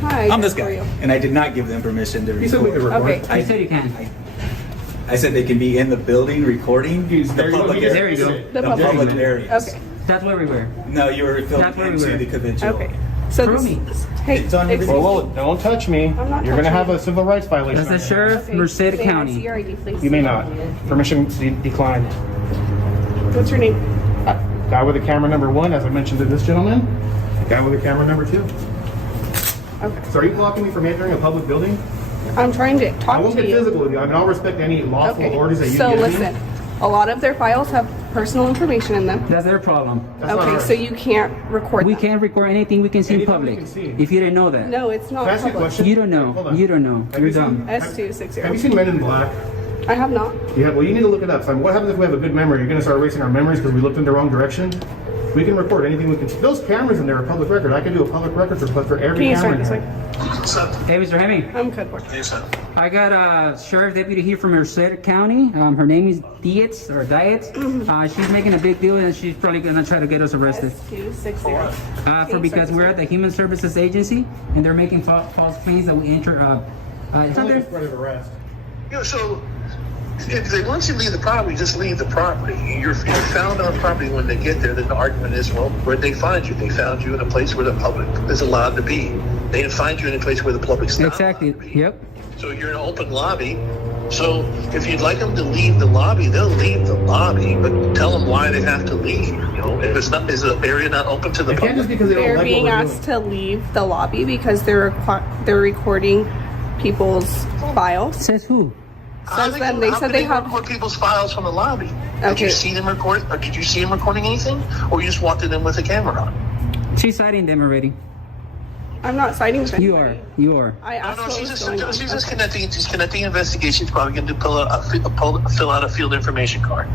Hi. I'm this how are guy, you? and I did not give them permission to record. You said we could record. Okay. I said you can. I said they can be in the building recording the There you go. public There you areas. go. The The public. public areas. Okay. That's where we were. No, you were That's filmed where we into were. the convention. Okay. So Prove me. hey, It's on excuse everything. me. Whoa, don't touch me. I'm not You're going to touching have you. a civil rights violation. That's the on your hands. sheriff, Merced May I County. see your ID, please? You may not. Permission declined. What's your name? Guy with the camera number 1, as I mentioned to this gentleman. Guy with the camera number 2. Okay. So are you blocking me from entering a public building? I'm trying to I talk won't to get you. physical with you. I mean, I'll respect any lawful Okay. orders that you So give listen, me. a lot of their files have personal information in them. That's their problem. That's not Okay, ours. so you can't record We them. can't record anything we can see in Anything we public. can see. If you didn't know that. No, it's not Can I ask you a public. question? You don't Hold know. on. You don't know. Have You're you seen- dumb. S260. Have you seen Men in Black? I have not. Yeah, well, you need to look it up. So what happens if we have a good memory? You're going to start erasing our memories because we looked in the wrong direction? We can record anything we can. Those cameras in there are public record. I can do a public records request for every Can you camera start in this there. way? Hey, Mr. Hemming. I'm good. I got a sheriff deputy here from Merced County. Her name is Dietz or Dietz. She's making a big deal, and she's probably gonna try to get us arrested. S260. For because we're at the Human Services Agency, and they're making false claims that we enter. It's Only under. for threat of arrest. Yeah, so if they want you to leave the property, just leave the property. You're found on property when they get there. Then the argument is, well, where'd they find you? They found you in a place where the public is allowed to be. They didn't find you in a place where the public's not Exactly. allowed to be. Yep. So you're in an open lobby. So if you'd like them to leave the lobby, they'll leave the lobby, but tell them why they have to leave. You know, if it's not, is the area not open to the It can't just public? because they don't They're like being what we're asked doing. to leave the lobby because they're recording people's files. Says who? Says them. They said they have. record people's files from the lobby. Did Okay. you see them record, or did you see them recording anything, or you just walked in them with a camera on? She's citing them already. I'm not citing them. You are. You are. I No, asked no, what she's was just, going on. she's just Okay. connecting. She's connecting investigation. She's probably going to fill out a field information card.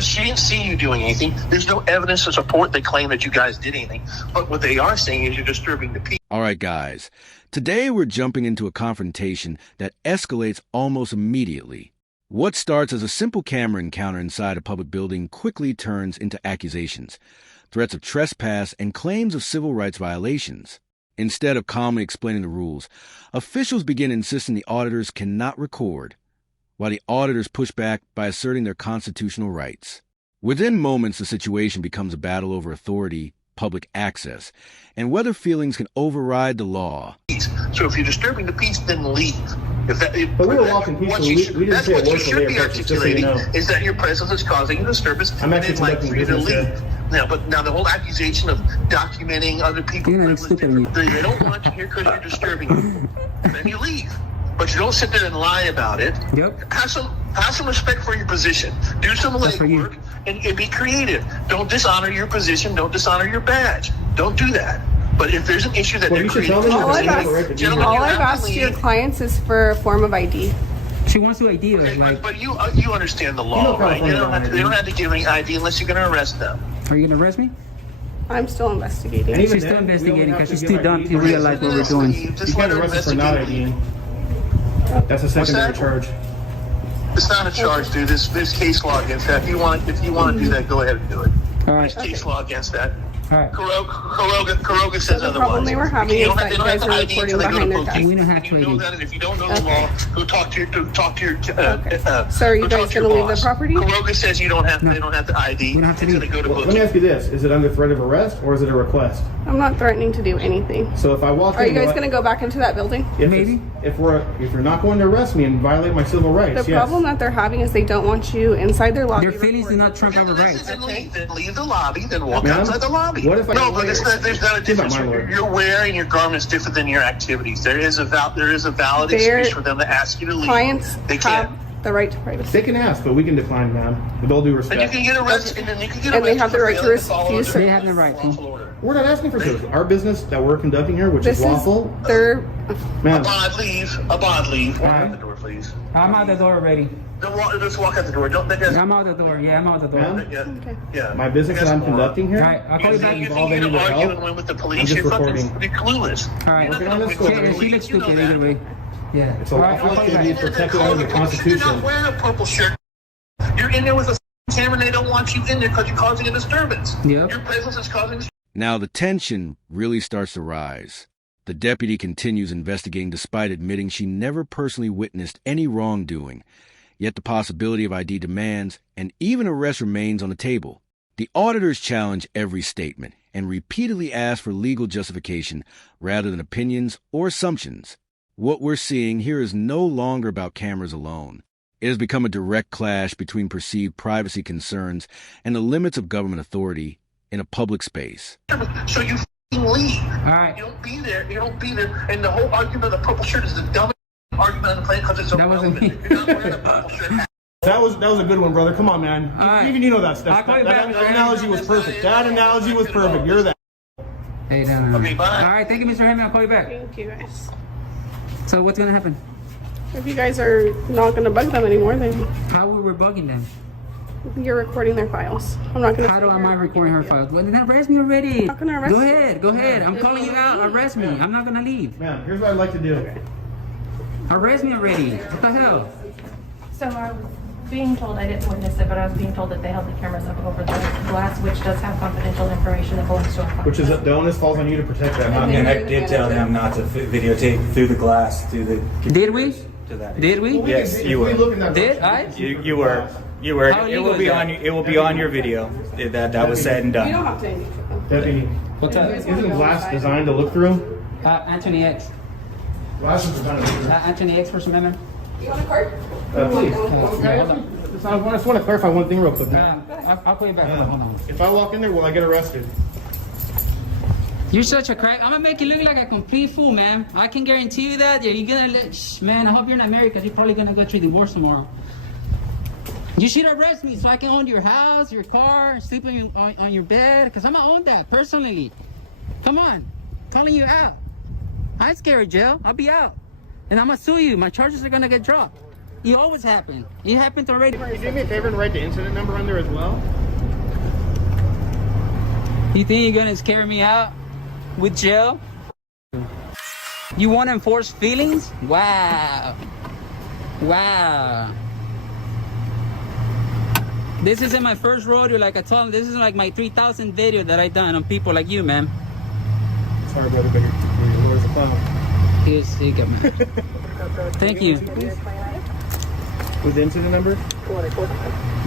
She didn't see you doing anything. There's no evidence to support the claim that you guys did anything. But what they are saying is you're disturbing the peace. All right, guys. Today we're jumping into a confrontation that escalates almost immediately. What starts as a simple camera encounter inside a public building quickly turns into accusations, threats of trespass, and claims of civil rights violations. Instead of calmly explaining the rules, officials begin insisting the auditors cannot record, while the auditors push back by asserting their constitutional rights. Within moments, the situation becomes a battle over authority, public access, and whether feelings can override the law. So if you're disturbing the peace, then leave. But we were walking peacefully. We didn't that's say a what you word from should there, be just so you articulating, know. is that your presence is causing a disturbance. I'm actually and they'd like conducting for you to business leave. here. Now the whole accusation of documenting other people, You're not stupid. they don't want you here because you're disturbing them. Then you leave. But you don't sit there and lie about it. Yep. Have some respect for your position. Do some That's for you. legwork and be creative. Don't dishonor your position. Don't dishonor your badge. Don't do that. But if there's an issue that Well, they're you should creating, tell them All that I've they have asked- a right to be Gentlemen, here. All you I've have to asked your leave. clients is for a form of ID. She wants to ID us. Okay, Like, but you understand the law, know right? They don't, California they don't have to give any ID unless you're going to arrest them. are you gonna arrest me? I'm still investigating. And even She's still then, we investigating only have because to she's give too dumb ID to for- realize what we're doing. You Just can't let her arrest us for not investigate. IDing. That's a secondary that? charge. It's not a charge, dude. There's case law against that. If you want to do that, go ahead and do it. All right. There's case law against that. All right. Kuroga says So the otherwise. problem they were having They is don't that they don't you have guys to are ID recording until they go to behind their book desk. you. We don't have And to you know ID. that, and if you don't know the Okay. law, go talk to your Okay. So are you go guys talk to your gonna leave the boss. property? Kuroga says you don't have No. they don't have to ID. We don't have to until leave. they go to Well, book let me you. ask you this. Is it under threat of arrest or is it a request? I'm not threatening to do anything. So if I walk in... Are you guys what- going to go back into that building? If Maybe. it's- If you're not going to arrest me and violate my civil rights, The yes. problem that they're having is they don't want you inside their lobby. Their feelings do recording. not trump our rights. Then leave the lobby. Then walk Ma'am? outside the lobby. What if I no, get but lawyers? there's not a difference. my lawyer. You're wearing your garments different than your activities. There is a valid Their excuse for them to ask you to leave. Clients They have can't. the right to privacy. They can ask, but we can decline, ma'am. With all due And you respect. can get arrested. And then you can get And they arrested have the for right to failing follow refuse the They have the right to. lawful order. We're not asking for service. Our business that we're conducting here, which This is lawful, is their. ma'am. A bond leave. Walk out Alright. the door, please. I'm out the door already. Just walk out the door. Don't. That guy's, I'm out the door. Yeah, I'm out the door. Ma'am? yeah. Okay. Yeah. My business that I'm conducting here. All right. I'll call you back. You Involve think any you're of the arguing help? and win with the I'm police? just You're fucking recording. clueless. All right. Working on this She, for she looks You know stupid that. either way. Yeah. It's a All right. lawful I'll call you activity back. protected under the You're Constitution. not wearing a purple shirt. You're in there with a camera and they don't want you in there because you're causing a disturbance. Yep. Your presence is causing. Now the tension really starts to rise. The deputy continues investigating despite admitting she never personally witnessed any wrongdoing. Yet the possibility of ID demands and even arrest remains on the table. The auditors challenge every statement and repeatedly ask for legal justification rather than opinions or assumptions. What we're seeing here is no longer about cameras alone. It has become a direct clash between perceived privacy concerns and the limits of government authority in a public space. So you leave. All right. You don't be there. You don't be there. And the whole argument of the purple shirt is the dumbest argument on the planet because it's That wasn't irrelevant. me. You're not wearing a purple shirt. That was a good one, brother. Come on, man. All right. Even you know that stuff. I'll call you That back, Mr. analogy was perfect. That analogy was perfect. You're that. Hey, no. Okay, bye. All right, thank you, Mr. Hammond. I'll call you back. Thank you guys. So what's gonna happen? If you guys are not gonna bug them anymore, then How we were bugging them? you're recording their files. I'm not gonna. How am I recording her files? Well, then arrest me already. Not gonna arrest Go you. ahead, go ahead. I'm calling you out. Arrest me. I'm not gonna leave. Man, here's what I'd like to do. Arrest me already. What the hell? So I was being told, I didn't witness it, but I was being told that they held the cameras up over the glass, which does have confidential information that belongs to our client. Which is the onus falls on you to protect that. not me. And I did tell them not to videotape through the glass, through the. Did we? To that. Did we? Yes, you If we were. look in that Did direction, I? You were. You were. How It illegal will is be that? on. It will be on your video. That was said and You don't done. have to engage with them. Deputy, What's up? isn't glass designed to look through? Anthony X. Glass is designed to look through. Anthony X, First Amendment. You want a card? Please. Okay, hold on. I just want to clarify one thing real quick. I'll call you back. Hold on. If I walk in there, will I get arrested? You're such a crack. I'm gonna make you look like a complete fool, man. I can guarantee you that. You're gonna look, man. I hope you're not married because you're probably gonna go through divorce tomorrow. You should arrest me so I can own your house, your car, sleep on your bed, because I'm gonna own that personally. Come on, calling you out. I ain't scared of jail. I'll be out, and I'm gonna sue you. My charges are gonna get dropped. It always happen. It happened already. Can you do me a favor and write the incident number on there as well? You think you're gonna scare me out with jail? You want to enforce feelings? Wow. Wow. This isn't my first rodeo, like I told him. This is like my 3,000 video that I done on people like you, man. Sorry, brother, but your lawyer a clown. He got me. Thank you. With the incident number?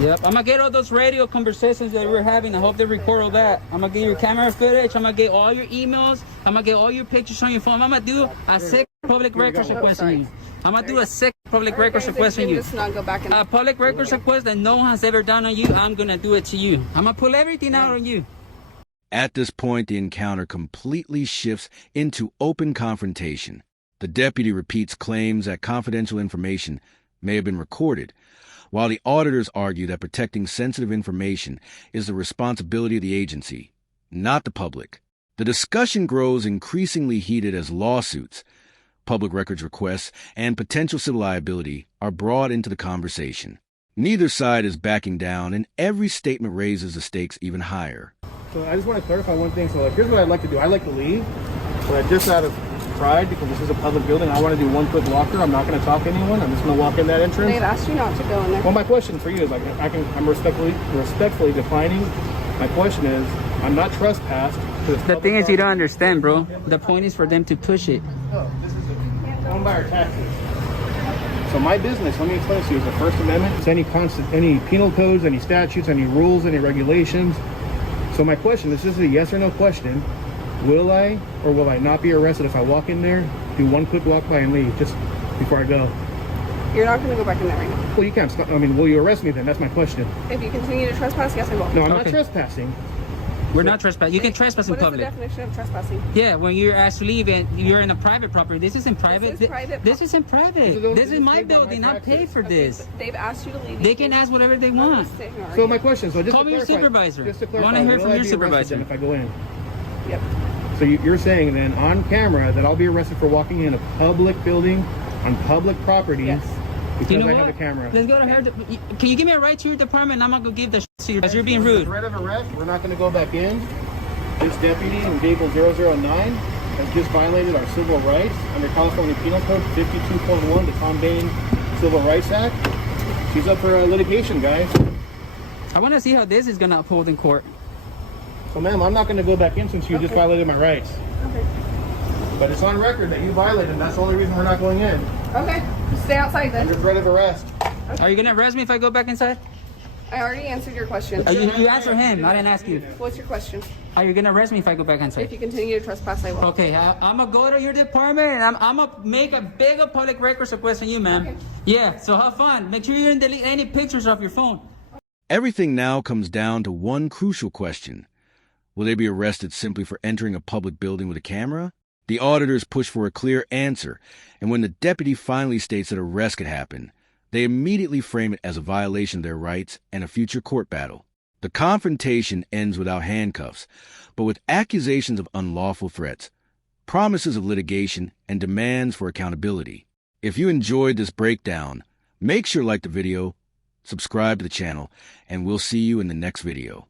Yep. I'm gonna get all those radio conversations that we're having. I hope they record all that. I'm gonna get your camera footage. I'm gonna get all your emails. I'm gonna get all your pictures on your phone. I'm gonna do a sick public records request on you. I'm gonna do a sick public records request on you. Just not go back and. A public records request that no one has ever done on you. I'm gonna do it to you. I'm gonna pull everything out on you. At this point, the encounter completely shifts into open confrontation. The deputy repeats claims that confidential information may have been recorded, while the auditors argue that protecting sensitive information is the responsibility of the agency, not the public. The discussion grows increasingly heated as lawsuits, public records requests, and potential civil liability are brought into the conversation. Neither side is backing down, and every statement raises the stakes even higher. So I just want to clarify one thing. So here's what I'd like to do. I'd like to leave, but just out of pride, because this is a public building, I want to do one quick walker. I'm not going to talk to anyone. I'm just going to walk in that entrance. They've asked you not to go in there. Well, my question for you is like, I'm respectfully defining. My question is, I'm not trespassed. The thing is, you don't understand, bro. The point is for them to push it. Oh, this is owned by our taxes. So my business, let me explain this to you, is the First Amendment. It's any penal codes, any statutes, any rules, any regulations. So my question, this is a yes or no question. Will I or will I not be arrested if I walk in there, do one quick walk by and leave just before I go? You're not going to go back in there right now. Well, you can't stop. I mean, will you arrest me then? That's my question. If you continue to trespass, yes, I will. No, I'm not Okay. trespassing. We're not trespassing. You can trespass in What is the public. definition of trespassing? Yeah, when you're asked to leave and you're in a private property. This isn't private. is private. This isn't private. This is my building. I paid for this. They've asked you to leave. They can ask whatever they want. So my question, so just Call to me your clarify, supervisor. Just to I clarify, wanna hear will from I your be arrested supervisor. then if I go in? Yep. So you're saying then on camera that I'll be arrested for walking in a public building on public property Yes. because You know I what? have a camera. Let's go to her. Can you give me a ride to your department? And I'm gonna go give the shit to you because you're being rude. Threat of arrest, we're not going to go back in. This deputy in vehicle 009 has just violated our civil rights under California Penal Code 52.1, the Tom Bain Civil Rights Act. She's up for litigation, guys. I want to see how this is gonna uphold in court. So, ma'am, I'm not going to go back in since you just violated my rights. Okay. But it's on record that you violated, and that's the only reason we're not going in. Okay, stay outside then. Under threat of arrest. Are you gonna arrest me if I go back inside? I already answered your question. You answer him. I didn't ask you. What's your question? Are you gonna arrest me if I go back inside? If you continue to trespass, I will. Okay, I'm gonna go to your department and I'm gonna make a bigger public records request on you, ma'am. Okay. Yeah, so have fun. Make sure you didn't delete any pictures off your phone. Everything now comes down to one crucial question. Will they be arrested simply for entering a public building with a camera? The auditors push for a clear answer, and when the deputy finally states that arrest could happen, they immediately frame it as a violation of their rights and a future court battle. The confrontation ends without handcuffs, but with accusations of unlawful threats, promises of litigation, and demands for accountability. If you enjoyed this breakdown, make sure to like the video, subscribe to the channel, and we'll see you in the next video.